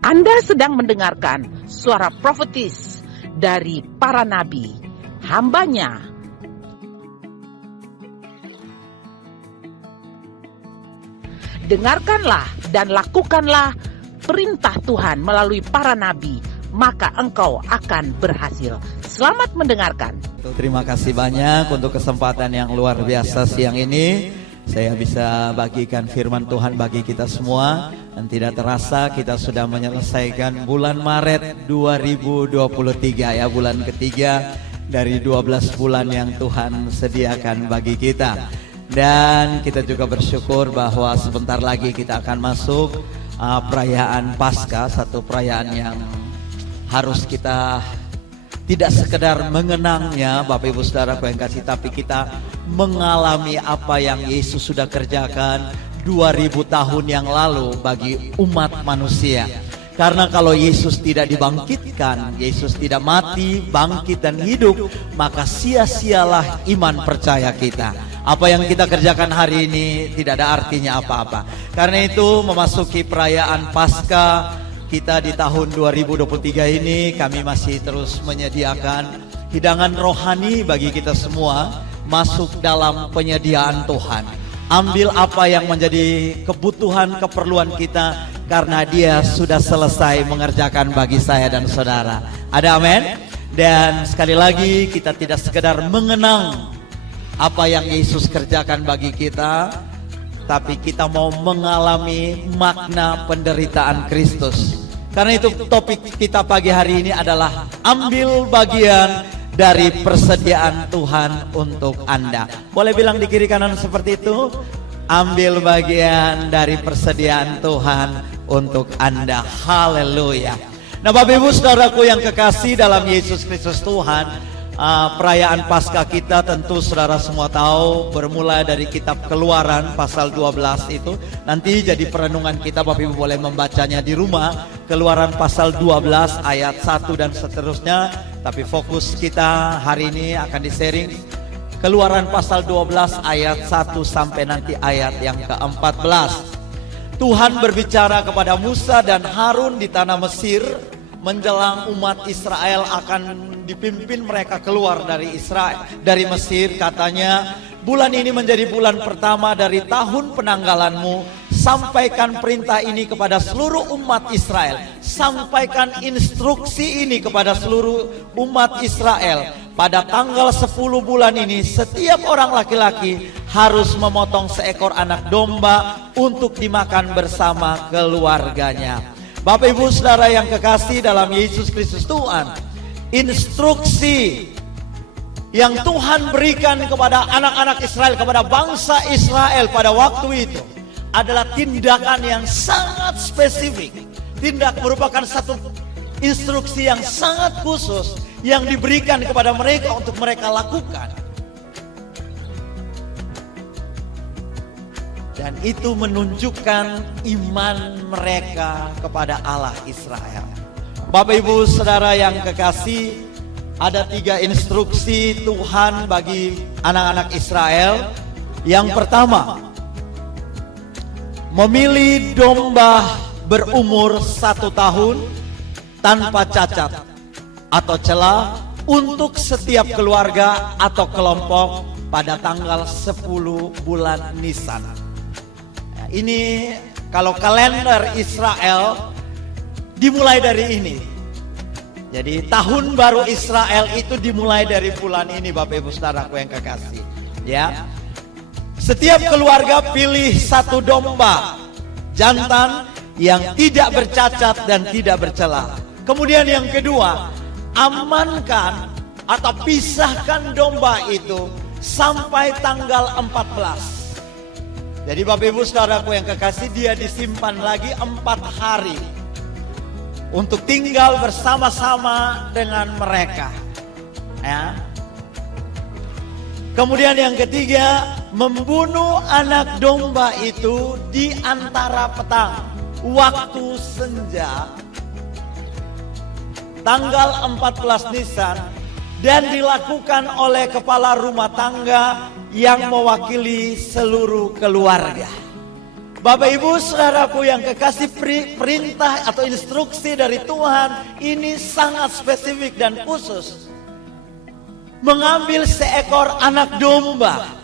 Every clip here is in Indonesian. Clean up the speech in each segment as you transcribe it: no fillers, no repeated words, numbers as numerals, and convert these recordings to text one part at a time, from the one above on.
Anda sedang mendengarkan suara profetis dari para nabi, hambanya. Dengarkanlah dan lakukanlah perintah Tuhan melalui para nabi, maka engkau akan berhasil. Selamat mendengarkan. Terima kasih banyak untuk kesempatan yang luar biasa siang ini. Saya bisa bagikan firman Tuhan bagi kita semua. Dan tidak terasa kita sudah menyelesaikan bulan Maret 2023 ya, bulan ketiga dari 12 bulan yang Tuhan sediakan bagi kita. Dan kita juga bersyukur bahwa sebentar lagi kita akan masuk perayaan Paskah, satu perayaan yang harus kita tidak sekedar mengenangnya Bapak Ibu Saudaraku yang kasih, tapi kita mengalami apa yang Yesus sudah kerjakan 2000 tahun yang lalu bagi umat manusia. Karena kalau Yesus tidak dibangkitkan, Yesus tidak mati, bangkit dan hidup, maka sia-sialah iman percaya kita. Apa yang kita kerjakan hari ini tidak ada artinya apa-apa. Karena itu memasuki perayaan Paskah kita di tahun 2023 ini, kami masih terus menyediakan hidangan rohani bagi kita semua. Masuk dalam penyediaan Tuhan. Ambil apa yang menjadi kebutuhan, keperluan kita, karena Dia sudah selesai mengerjakan bagi saya dan saudara. Ada amin? Dan sekali lagi kita tidak sekedar mengenang apa yang Yesus kerjakan bagi kita, tapi kita mau mengalami makna penderitaan Kristus. Karena itu topik kita pagi hari ini adalah ambil bagian dari persediaan Tuhan untuk Anda. Boleh bilang di kiri kanan seperti itu? Ambil bagian dari persediaan Tuhan untuk Anda. Haleluya. Nah Bapak Ibu Saudaraku yang kekasih dalam Yesus Kristus Tuhan, perayaan Paskah kita tentu saudara semua tahu bermula dari kitab Keluaran pasal 12 itu. Nanti jadi perenungan kita, Bapak Ibu boleh membacanya di rumah. Keluaran pasal 12 ayat 1 dan seterusnya. Tapi fokus kita hari ini akan di-sharing Keluaran pasal 12 ayat 1 sampai nanti ayat yang ke-14. Tuhan berbicara kepada Musa dan Harun di tanah Mesir menjelang umat Israel akan dipimpin mereka keluar dari Mesir. Katanya, bulan ini menjadi bulan pertama dari tahun penanggalanmu. Sampaikan perintah ini kepada seluruh umat Israel. Sampaikan instruksi ini kepada seluruh umat Israel. Pada tanggal 10 bulan ini, setiap orang laki-laki harus memotong seekor anak domba untuk dimakan bersama keluarganya. Bapak Ibu Saudara yang kekasih dalam Yesus Kristus Tuhan, instruksi yang Tuhan berikan kepada anak-anak Israel, kepada bangsa Israel pada waktu itu adalah tindakan yang sangat spesifik. Merupakan satu instruksi yang sangat khusus yang diberikan kepada mereka untuk mereka lakukan. Dan itu menunjukkan iman mereka kepada Allah Israel. Bapak Ibu Saudara yang kekasih, ada 3 instruksi Tuhan bagi anak-anak Israel. Yang pertama, memilih domba berumur 1 tahun tanpa cacat atau celah untuk setiap keluarga atau kelompok pada tanggal 10 bulan Nisan. Ini kalau kalender Israel dimulai dari ini. Jadi tahun baru Israel itu dimulai dari bulan ini, Bapak Ibu Saudaraku yang kekasih. Ya. Setiap keluarga pilih 1 domba jantan yang tidak bercacat dan tidak bercela. Kemudian yang kedua, amankan atau pisahkan domba itu sampai tanggal 14. Jadi Bapak Ibu Saudaraku yang kekasih, dia disimpan lagi 4 hari untuk tinggal bersama-sama dengan mereka. Ya. Kemudian yang ketiga, membunuh anak domba itu di antara petang, waktu senja, tanggal 14 Nisan, dan dilakukan oleh kepala rumah tangga yang mewakili seluruh keluarga. Bapak Ibu saudaraku yang kekasih, perintah atau instruksi dari Tuhan ini sangat spesifik dan khusus. Mengambil seekor anak domba,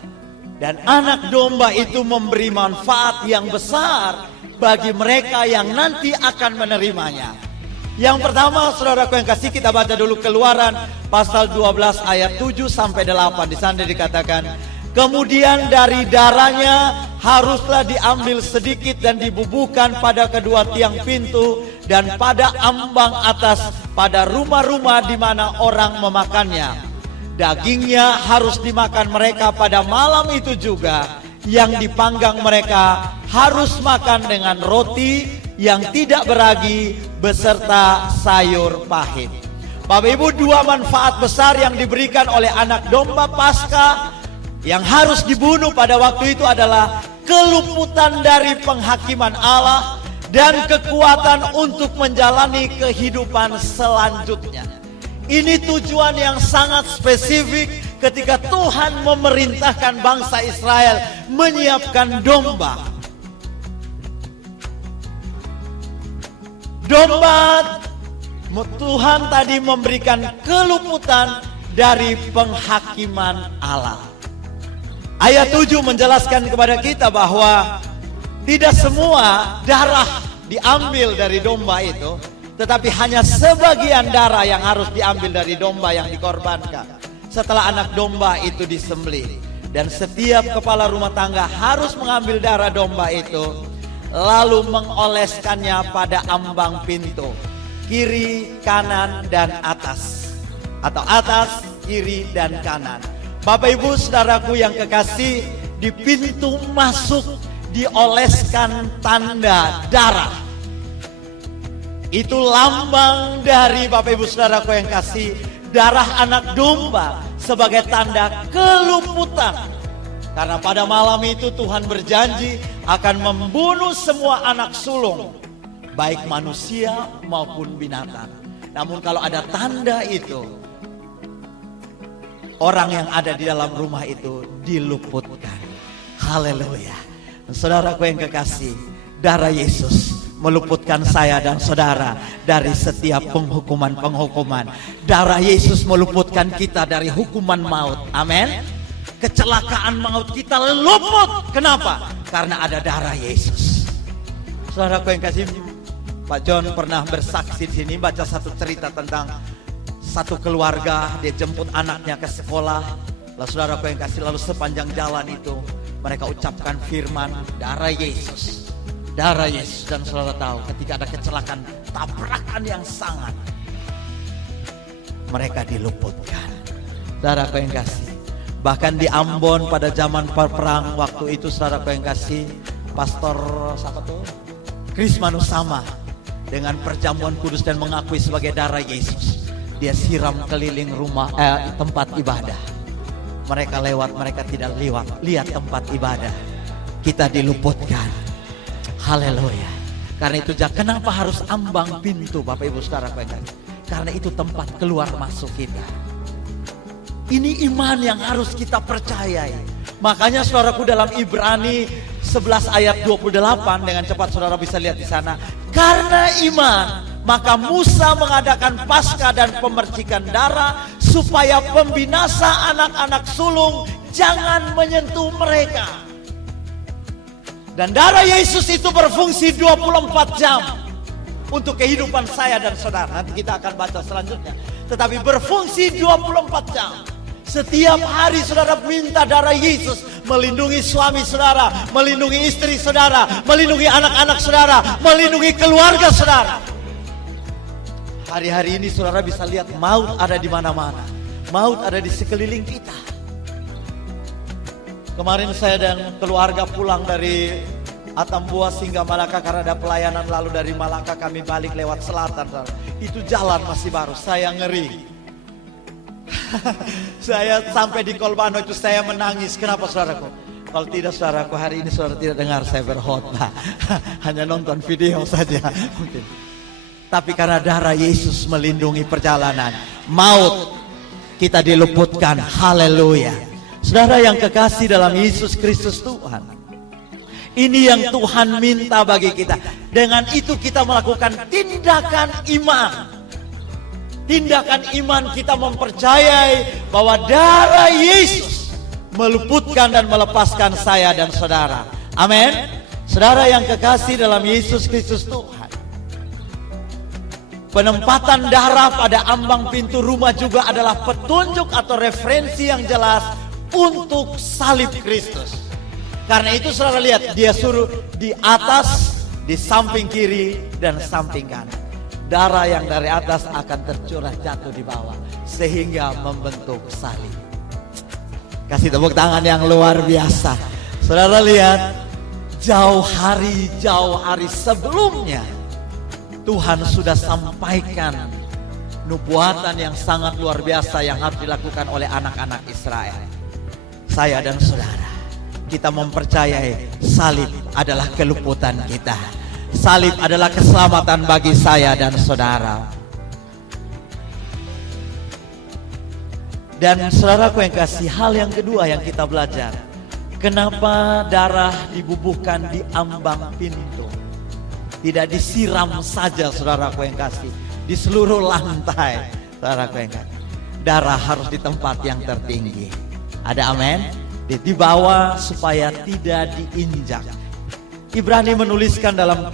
dan anak domba itu memberi manfaat yang besar bagi mereka yang nanti akan menerimanya. Yang pertama, saudaraku yang kasih, kita baca dulu Keluaran pasal 12 ayat 7 sampai 8. Di sana dikatakan, kemudian dari darahnya haruslah diambil sedikit dan dibubuhkan pada kedua tiang pintu dan pada ambang atas pada rumah-rumah di mana orang memakannya. Dagingnya harus dimakan mereka pada malam itu juga. Yang dipanggang mereka harus makan dengan roti yang tidak beragi beserta sayur pahit. Bapak Ibu, dua manfaat besar yang diberikan oleh anak domba Paskah yang harus dibunuh pada waktu itu adalah keluputan dari penghakiman Allah dan kekuatan untuk menjalani kehidupan selanjutnya. Ini tujuan yang sangat spesifik ketika Tuhan memerintahkan bangsa Israel menyiapkan domba. Domba, Tuhan tadi memberikan keluputan dari penghakiman Allah. Ayat 7 menjelaskan kepada kita bahwa tidak semua darah diambil dari domba itu, tetapi hanya sebagian darah yang harus diambil dari domba yang dikorbankan setelah anak domba itu disembelih. Dan setiap kepala rumah tangga harus mengambil darah domba itu, lalu mengoleskannya pada ambang pintu, kiri, kanan, dan atas. Atau atas, kiri, dan kanan. Bapak Ibu saudaraku yang kekasih, di pintu masuk dioleskan tanda darah. Itu lambang dari, Bapak Ibu saudaraku yang kasih, darah anak domba sebagai tanda keluputan. Karena pada malam itu Tuhan berjanji akan membunuh semua anak sulung, baik manusia maupun binatang. Namun kalau ada tanda itu, orang yang ada di dalam rumah itu diluputkan. Haleluya. Saudaraku yang kekasih, darah Yesus meluputkan saya dan saudara dari setiap penghukuman-penghukuman. Darah Yesus meluputkan kita dari hukuman maut. Amin. Kecelakaan maut kita luput. Kenapa? Karena ada darah Yesus. Saudaraku yang kasih, Pak John pernah bersaksi di sini, baca satu cerita tentang satu keluarga, dia jemput anaknya ke sekolah. Lalu saudaraku yang kasih, lalu sepanjang jalan itu mereka ucapkan firman darah Yesus. Darah Yesus. Dan saudara tahu ketika ada kecelakaan, tabrakan yang sangat, mereka diluputkan. Saudaraku yang kasih, bahkan di Ambon pada zaman perang waktu itu, saudaraku yang kasih, Pastor siapa tuh? Kris Manusama dengan perjamuan kudus dan mengakui sebagai darah Yesus, dia siram keliling rumah tempat ibadah. Mereka lewat, mereka tidak lihat tempat ibadah. Kita diluputkan. Haleluya. Karena itu kenapa harus ambang pintu, Bapak Ibu saudara pengen? Karena itu tempat keluar masuk kita. Ini iman yang harus kita percayai. Makanya saudaraku, dalam Ibrani 11 ayat 28, dengan cepat saudara bisa lihat di sana. Karena iman, maka Musa mengadakan Paskah dan pemercikan darah supaya pembinasa anak-anak sulung jangan menyentuh mereka. Dan darah Yesus itu berfungsi 24 jam untuk kehidupan saya dan saudara. Nanti kita akan baca selanjutnya. Tetapi berfungsi 24 jam. Setiap hari saudara minta darah Yesus melindungi suami saudara, melindungi istri saudara, melindungi anak-anak saudara, melindungi keluarga saudara. Hari-hari ini saudara bisa lihat maut ada di mana-mana. Maut ada di sekeliling kita. Kemarin saya dan keluarga pulang dari Atambua hingga Malaka karena ada pelayanan, lalu dari Malaka kami balik lewat selatan. Itu jalan masih baru, saya ngeri. Saya sampai di Kolbano itu saya menangis. Kenapa saudaraku? Kalau tidak saudaraku, hari ini saudara tidak dengar saya berkhotbah. Hanya nonton video saja mungkin. Tapi karena darah Yesus melindungi perjalanan, maut kita diluputkan. Haleluya. Saudara yang kekasih dalam Yesus Kristus Tuhan, Ini yang Tuhan minta bagi kita. Dengan itu kita melakukan tindakan iman. Tindakan iman kita mempercayai bahwa darah Yesus meluputkan dan melepaskan saya dan saudara. Amin. Saudara yang kekasih dalam Yesus Kristus Tuhan. Penempatan darah pada ambang pintu rumah juga adalah petunjuk atau referensi yang jelas untuk salib Kristus. Karena itu saudara lihat, dia suruh di atas, di samping kiri, dan samping kanan. Darah yang dari atas akan tercurah jatuh di bawah, sehingga membentuk salib. Kasih tepuk tangan yang luar biasa. Saudara lihat, jauh hari sebelumnya, Tuhan sudah sampaikan nubuatan yang sangat luar biasa yang harus dilakukan oleh anak-anak Israel. Saya dan saudara, kita mempercayai salib adalah keluputan kita. Salib adalah keselamatan bagi saya dan saudara. Dan saudaraku yang kasih, hal yang kedua yang kita belajar, kenapa darah dibubuhkan di ambang pintu? Tidak disiram saja saudaraku yang kasih, di seluruh lantai. Saudaraku yang kasih, darah harus di tempat yang tertinggi. Ada amin? Di bawah supaya tidak diinjak. Ibrani menuliskan dalam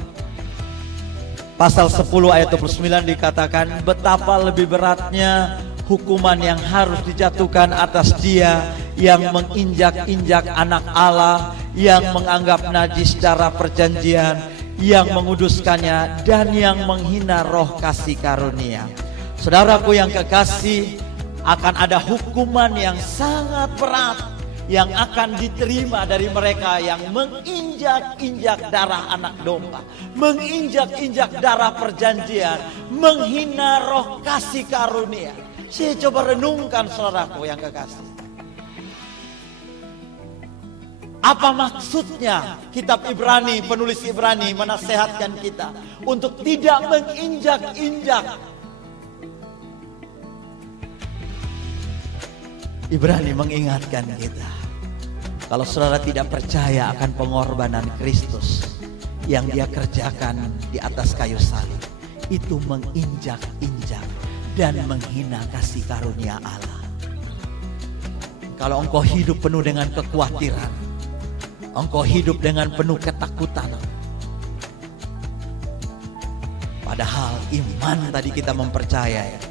pasal 10 ayat 29 dikatakan, betapa lebih beratnya hukuman yang harus dijatuhkan atas dia yang menginjak-injak anak Allah, yang menganggap najis darah perjanjian, yang menguduskannya, dan yang menghina roh kasih karunia. Saudaraku yang kekasih, akan ada hukuman yang sangat berat yang akan diterima dari mereka yang menginjak-injak darah anak domba, menginjak-injak darah perjanjian, menghina roh kasih karunia. Saya coba renungkan saudaraku yang kekasih. Apa maksudnya kitab Ibrani, penulis Ibrani menasehatkan kita untuk tidak menginjak-injak. Ibrani mengingatkan kita, kalau saudara tidak percaya akan pengorbanan Kristus yang dia kerjakan di atas kayu salib, itu menginjak-injak dan menghina kasih karunia Allah. Kalau engkau hidup penuh dengan kekhawatiran, engkau hidup dengan penuh ketakutan, padahal iman tadi kita mempercayai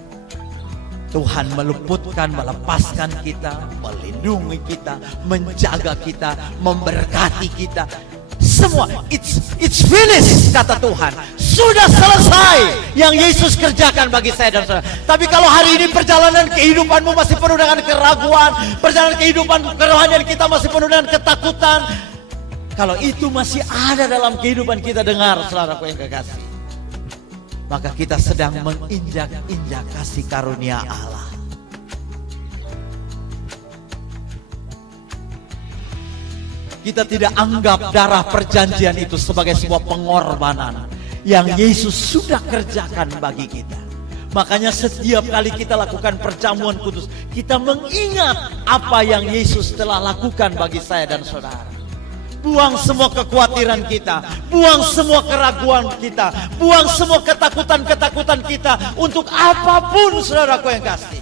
Tuhan meluputkan, melepaskan kita, melindungi kita, menjaga kita, memberkati kita. Semua, it's finished, kata Tuhan. Sudah selesai yang Yesus kerjakan bagi saya dan saudara. Tapi kalau hari ini perjalanan kehidupanmu masih penuh dengan keraguan, perjalanan kehidupan kerohanian kita masih penuh dengan ketakutan, kalau itu masih ada dalam kehidupan kita, dengar saudaraku yang kekasih, maka kita sedang menginjak-injak kasih karunia Allah. Kita tidak anggap darah perjanjian itu sebagai sebuah pengorbanan yang Yesus sudah kerjakan bagi kita. Makanya setiap kali kita lakukan perjamuan kudus, kita mengingat apa yang Yesus telah lakukan bagi saya dan saudara. Buang semua kekhawatiran kita, buang semua keraguan kita, buang semua ketakutan-ketakutan kita untuk apapun saudaraku yang kasih.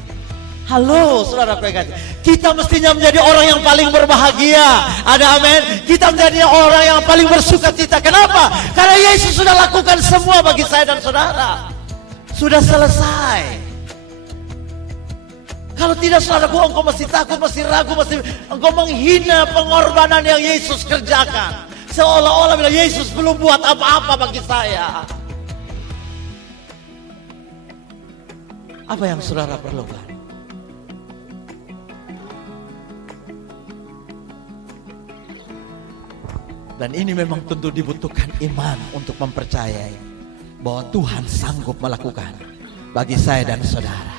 Halo saudaraku yang kasih, kita mestinya menjadi orang yang paling berbahagia. Ada amin. Kita menjadi orang yang paling bersukacita. Kenapa? Karena Yesus sudah lakukan semua bagi saya dan saudara. Sudah selesai. Kalau tidak saudaraku, engkau masih takut, masih ragu, engkau menghina pengorbanan yang Yesus kerjakan. Seolah-olah bilang Yesus belum buat apa-apa bagi saya. Apa yang saudara perlukan? Dan ini memang tentu dibutuhkan iman untuk mempercayai bahwa Tuhan sanggup melakukan bagi saya dan saudara.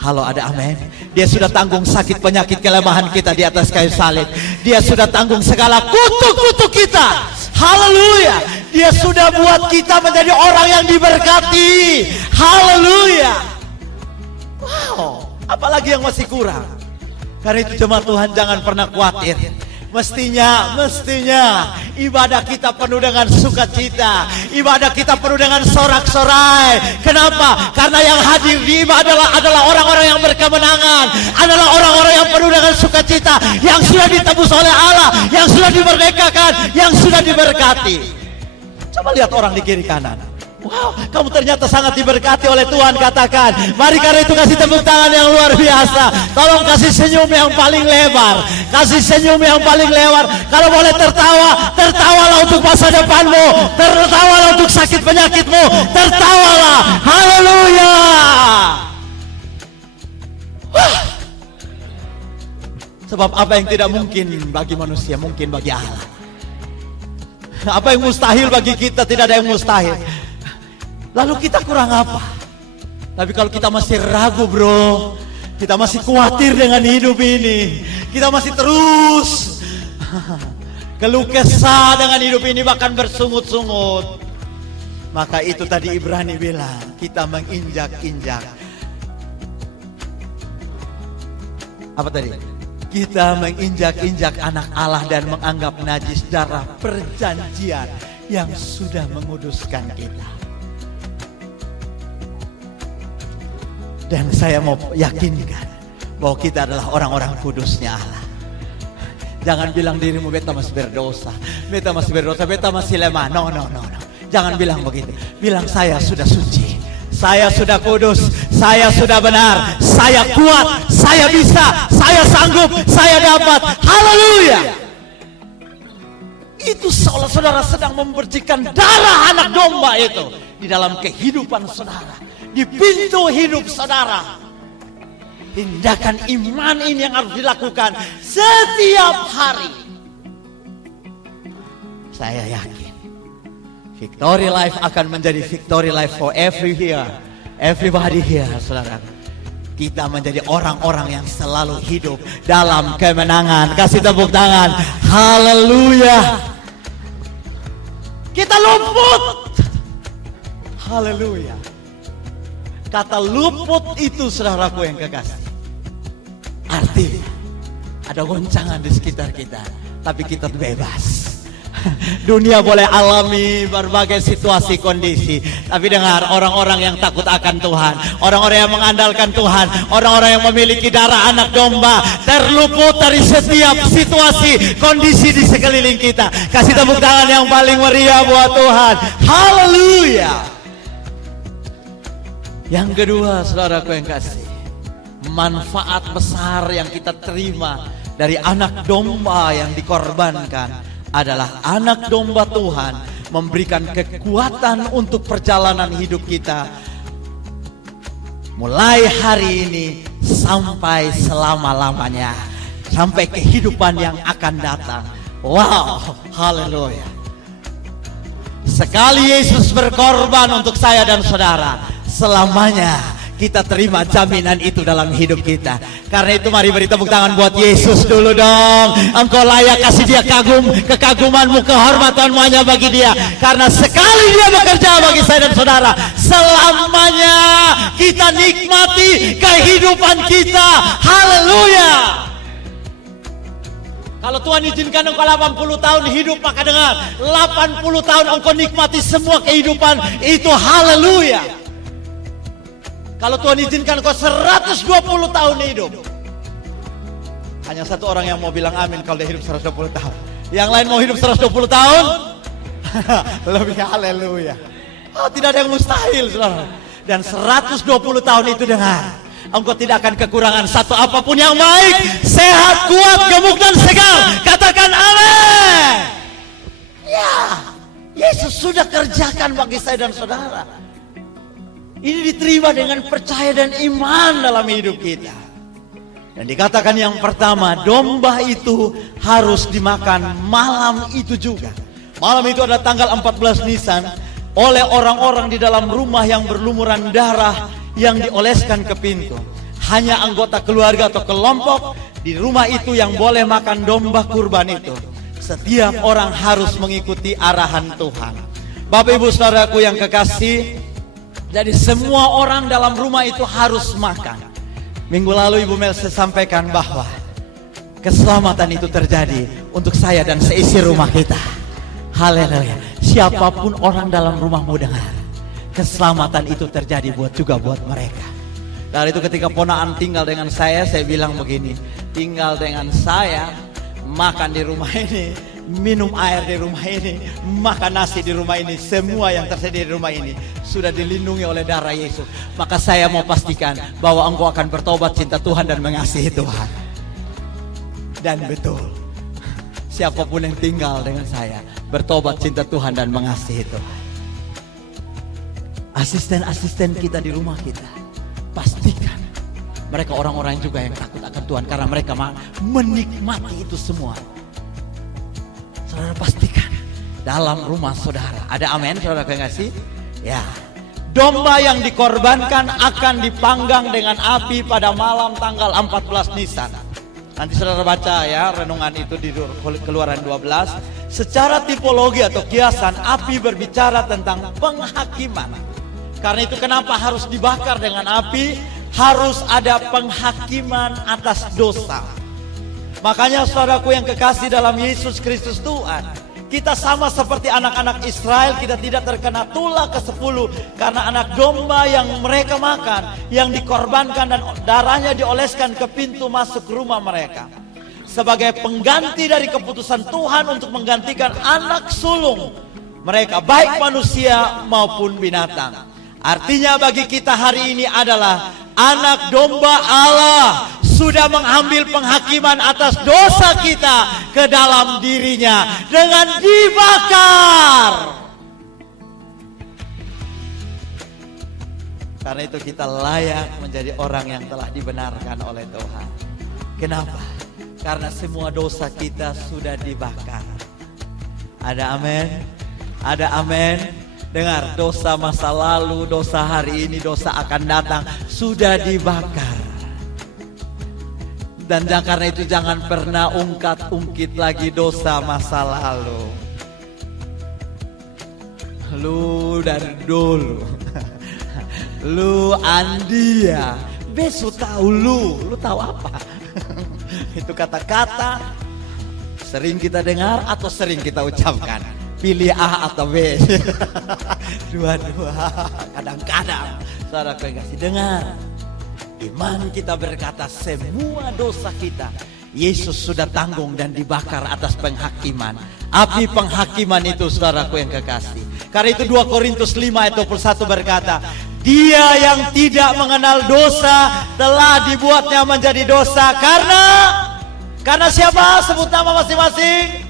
Halo, ada amin. Dia sudah tanggung sakit, penyakit, kelemahan kita di atas kayu salib. Dia sudah tanggung segala kutuk-kutuk kita. Haleluya. Dia sudah buat kita menjadi orang yang diberkati. Haleluya. Wow, apalagi yang masih kurang. Karena itu jemaat Tuhan, jangan pernah khawatir. Mestinya ibadah kita penuh dengan sukacita, ibadah kita penuh dengan sorak-sorai. Kenapa? Karena yang hadir di ibadah adalah orang-orang yang berkemenangan, adalah orang-orang yang penuh dengan sukacita, yang sudah ditebus oleh Allah, yang sudah dimerdekakan, yang sudah diberkati. Coba lihat orang di kiri kanan. Wow, kamu ternyata sangat diberkati oleh Tuhan. Katakan, mari karena itu kasih tepuk tangan yang luar biasa. Tolong kasih senyum yang paling lebar, kasih senyum yang paling lebar. Kalau boleh tertawa, tertawalah untuk masa depanmu, tertawalah untuk sakit penyakitmu, tertawalah. Haleluya. Sebab apa yang tidak mungkin bagi manusia mungkin bagi Allah. Apa yang mustahil bagi kita tidak ada yang mustahil. Lalu kita kurang apa? Tapi kalau kita masih ragu bro, kita masih khawatir dengan hidup ini, kita masih terus keluh kesah dengan hidup ini, bahkan bersungut-sungut, maka itu tadi Ibrani bilang, kita menginjak-injak. Apa tadi? Kita menginjak-injak anak Allah dan menganggap najis darah perjanjian yang sudah menguduskan kita. Dan saya mau yakinkan bahwa kita adalah orang-orang kudusnya Allah. Jangan bilang dirimu beta masih berdosa, beta masih lemah. No. Jangan bilang begitu. Bilang saya sudah suci, saya sudah kudus, saya sudah benar, saya kuat, saya bisa, saya sanggup, saya dapat. Haleluya. Itu seolah saudara sedang mempercikan darah anak domba itu di dalam kehidupan saudara, di pintu hidup saudara. Tindakan iman ini yang harus dilakukan setiap hari. Saya yakin Victory Life akan menjadi Victory Life for everybody here, saudara. Kita menjadi orang-orang yang selalu hidup dalam kemenangan. Kasih tepuk tangan. Haleluya. Kita luput. Haleluya. Kata luput itu, saudaraku yang kekasih, artinya ada goncangan di sekitar kita, tapi kita bebas. Dunia boleh alami berbagai situasi kondisi, tapi dengar, orang-orang yang takut akan Tuhan, orang-orang yang mengandalkan Tuhan, orang-orang yang memiliki darah anak domba, terluput dari setiap situasi kondisi di sekeliling kita. Kasih tepuk tangan yang paling meriah buat Tuhan. Haleluya. Yang kedua, saudaraku yang kasih, manfaat besar yang kita terima dari anak domba yang dikorbankan adalah anak domba Tuhan memberikan kekuatan untuk perjalanan hidup kita mulai hari ini sampai selama-lamanya, sampai kehidupan yang akan datang. Wow, haleluya. Sekali Yesus berkorban untuk saya dan saudara, selamanya kita terima jaminan itu dalam hidup kita. Karena itu mari beri tepuk tangan buat Yesus dulu dong. Engkau layak, kasih dia kekagumanmu, kehormatanmu hanya bagi dia. Karena sekali dia bekerja bagi saya dan saudara, selamanya kita nikmati kehidupan kita. Haleluya. Kalau Tuhan izinkan engkau 80 tahun hidup, maka dengar, 80 tahun engkau nikmati semua kehidupan itu. Haleluya. Kalau Tuhan izinkan kau 120 tahun hidup, hanya satu orang yang mau bilang amin kalau dia hidup 120 tahun. Yang lain mau hidup 120 tahun? Lebih haleluya. Oh, tidak ada yang mustahil, saudara. Dan 120 tahun itu dengar, engkau tidak akan kekurangan satu apapun yang baik, sehat, kuat, gemuk dan segar. Katakan amin. Ya, Yesus sudah kerjakan bagi saya dan saudara. Ini diterima dengan percaya dan iman dalam hidup kita. Dan dikatakan yang pertama, domba itu harus dimakan malam itu juga. Malam itu adalah tanggal 14 Nisan, oleh orang-orang di dalam rumah yang berlumuran darah yang dioleskan ke pintu. Hanya anggota keluarga atau kelompok di rumah itu yang boleh makan domba kurban itu. Setiap orang harus mengikuti arahan Tuhan. Bapak Ibu Saudaraku yang kekasih, jadi semua orang dalam rumah itu harus makan. Minggu lalu Ibu Mel sampaikan bahwa keselamatan itu terjadi untuk saya dan seisi rumah kita. Haleluya. Siapapun orang dalam rumahmu dengar, keselamatan itu terjadi juga buat mereka. Dari itu ketika ponakan tinggal dengan saya bilang begini, tinggal dengan saya, makan di rumah ini, minum air di rumah ini, makan nasi di rumah ini, semua yang tersedia di rumah ini sudah dilindungi oleh darah Yesus. Maka saya mau pastikan bahwa engkau akan bertobat, cinta Tuhan dan mengasihi Tuhan. Dan betul, siapapun yang tinggal dengan saya bertobat, cinta Tuhan dan mengasihi Tuhan. Asisten-asisten kita di rumah kita, pastikan mereka orang-orang juga yang takut akan Tuhan, karena mereka menikmati itu semua. Saudara pastikan dalam rumah saudara ada amin, saudara kasih. Ya, domba yang dikorbankan akan dipanggang dengan api pada malam tanggal 14 Nisan. Nanti saudara baca ya renungan itu di Keluaran 12. Secara tipologi atau kiasan, api berbicara tentang penghakiman. Karena itu kenapa harus dibakar dengan api? Harus ada penghakiman atas dosa. Makanya saudaraku yang kekasih dalam Yesus Kristus Tuhan, kita sama seperti anak-anak Israel, kita tidak terkena tulah ke-10 karena anak domba yang mereka makan, yang dikorbankan dan darahnya dioleskan ke pintu masuk rumah mereka. Sebagai pengganti dari keputusan Tuhan untuk menggantikan anak sulung mereka, baik manusia maupun binatang. Artinya bagi kita hari ini adalah anak domba Allah sudah mengambil penghakiman atas dosa kita ke dalam dirinya dengan dibakar. Karena itu kita layak menjadi orang yang telah dibenarkan oleh Tuhan. Kenapa? Karena semua dosa kita sudah dibakar. Ada amin? Ada amin? Dengar, dosa masa lalu, dosa hari ini, dosa akan datang sudah dibakar. Dan karena itu jangan pernah ungkit lagi dosa masa lalu. Lu dari dulu, lu Andia, besok tahu lu tahu apa? Itu kata-kata sering kita dengar atau sering kita ucapkan. Pilih A atau B. Dua-dua. Kadang-kadang saudara kasih dengar. Iman kita berkata semua dosa kita Yesus sudah tanggung dan dibakar atas penghakiman. Api penghakiman itu saudaraku yang kekasih. Karena itu 2 Korintus 5 ayat 21 berkata, Dia yang tidak mengenal dosa telah dibuatnya menjadi dosa. Karena siapa? Sebut nama masing-masing.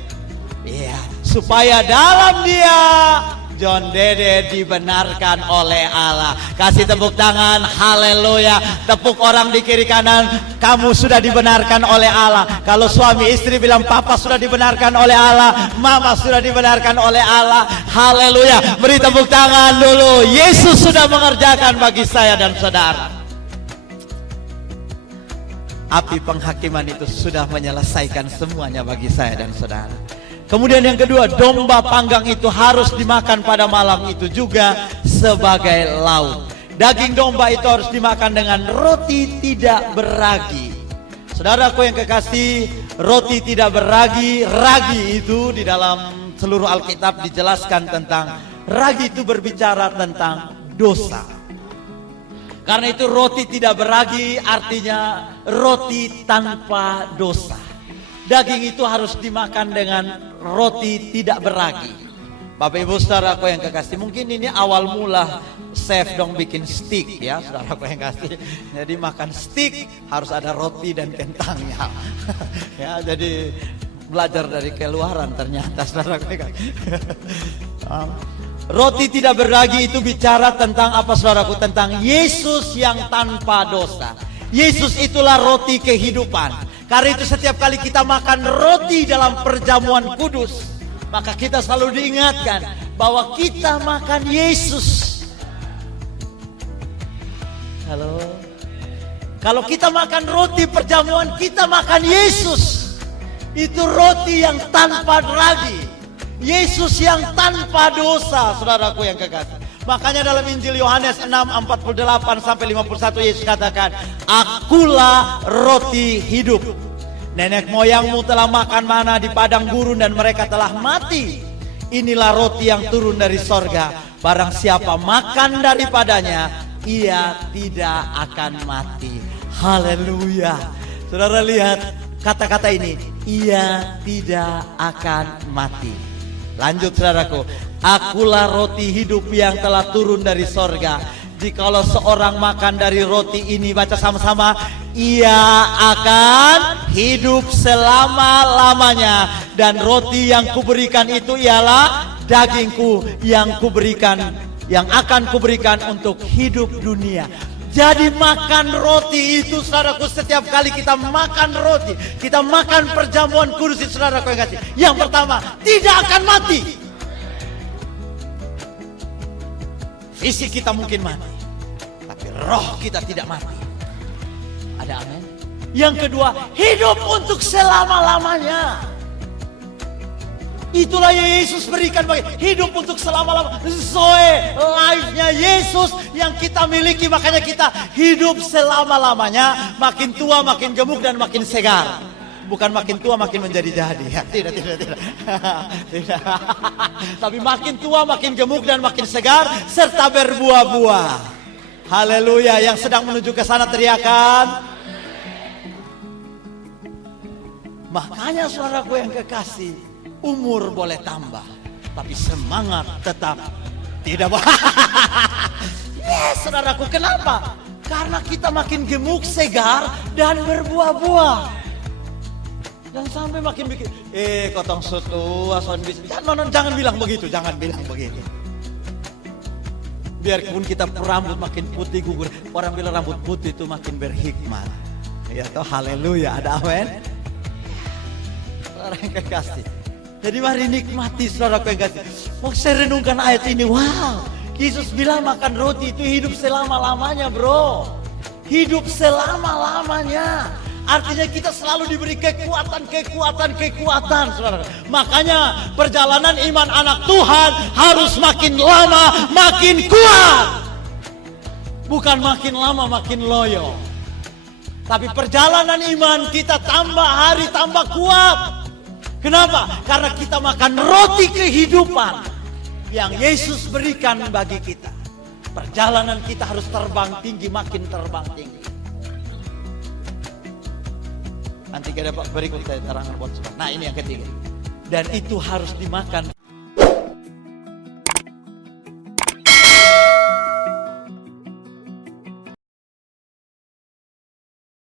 Iya, supaya dalam Dia John Dede dibenarkan oleh Allah. Kasih tepuk tangan, haleluya. Tepuk orang di kiri kanan, kamu sudah dibenarkan oleh Allah. Kalau suami istri bilang papa sudah dibenarkan oleh Allah, mama sudah dibenarkan oleh Allah, haleluya. Beri tepuk tangan dulu. Yesus sudah mengerjakan bagi saya dan saudara. Api penghakiman itu sudah menyelesaikan semuanya bagi saya dan saudara. Kemudian yang kedua, domba panggang itu harus dimakan pada malam itu juga sebagai lauk. Daging domba itu harus dimakan dengan roti tidak beragi. Saudaraku yang kekasih, roti tidak beragi, ragi itu di dalam seluruh Alkitab dijelaskan tentang ragi itu berbicara tentang dosa. Karena itu roti tidak beragi artinya roti tanpa dosa. Daging itu harus dimakan dengan roti tidak beragi. Bapak Ibu saudaraku yang kekasih, mungkin ini awal mula chef dong bikin steak ya saudaraku yang kasih. Jadi makan steak harus ada roti dan kentangnya. Ya, jadi belajar dari keluaran ternyata saudaraku yang kasih. Roti tidak beragi itu bicara tentang apa saudaraku? Tentang Yesus yang tanpa dosa. Yesus itulah roti kehidupan. Karena itu setiap kali kita makan roti dalam perjamuan kudus, maka kita selalu diingatkan bahwa kita makan Yesus. Halo. Kalau kita makan roti perjamuan, kita makan Yesus. Itu roti yang tanpa ragi. Yesus yang tanpa dosa, saudaraku yang kekasih. Makanya dalam Injil Yohanes 6:48 sampai 51 Yesus katakan, Akulah roti hidup. Nenek moyangmu telah makan mana di padang gurun dan mereka telah mati. Inilah roti yang turun dari sorga. Barang siapa makan daripadanya, ia tidak akan mati. Haleluya. Saudara lihat kata-kata ini, ia tidak akan mati. Lanjut saudaraku, akulah roti hidup yang telah turun dari sorga. Jikalau seorang makan dari roti ini, baca sama-sama, ia akan hidup selama-lamanya. Dan roti yang kuberikan itu ialah dagingku yang kuberikan, yang akan kuberikan untuk hidup dunia. Jadi makan roti itu saudaraku, setiap kali kita makan roti, kita makan perjamuan kudus itu saudaraku yang kasih. Yang pertama, tidak akan mati. Fisik kita mungkin mati, tapi roh kita tidak mati. Ada amin? Yang kedua, hidup untuk selama-lamanya. Itulah yang Yesus berikan bagi hidup untuk selama-lamanya. Zoe, life-nya Yesus yang kita miliki. Makanya kita hidup selama-lamanya. Makin tua makin gemuk dan makin segar. Bukan makin tua makin menjadi-jadi. Ya, tidak. Tidak. Tapi makin tua makin gemuk dan makin segar serta berbuah-buah. Haleluya. Yang sedang menuju ke sana teriakan. Makanya saudaraku yang kekasih, umur boleh tambah, tapi semangat tetap tidak. Yes, saudaraku, kenapa? Karena kita makin gemuk, segar, dan berbuah-buah. Dan sampai makin bikin, kotong soto, ason bis. Jangan bilang begitu, jangan bilang begitu. Biarpun kita rambut makin putih gugur, orang bilang rambut putih itu makin berhikmat. Ya toh, haleluya, ada amin. Saudara yang kekasih. Jadi mari nikmati saudara yang kekasih. Mau saya renungkan ayat ini, wow. Yesus bilang makan roti itu hidup selama-lamanya, bro. Hidup selama-lamanya. Artinya kita selalu diberi kekuatan, saudara. Makanya perjalanan iman anak Tuhan harus makin lama, makin kuat. Bukan makin lama, makin loyo. Tapi perjalanan iman kita tambah hari, tambah kuat. Kenapa? Karena kita makan roti kehidupan yang Yesus berikan bagi kita. Perjalanan kita harus terbang tinggi, makin terbang tinggi. Nanti kita berikut saya terangkan buat semua. Nah, ini yang ketiga. Dan itu harus dimakan.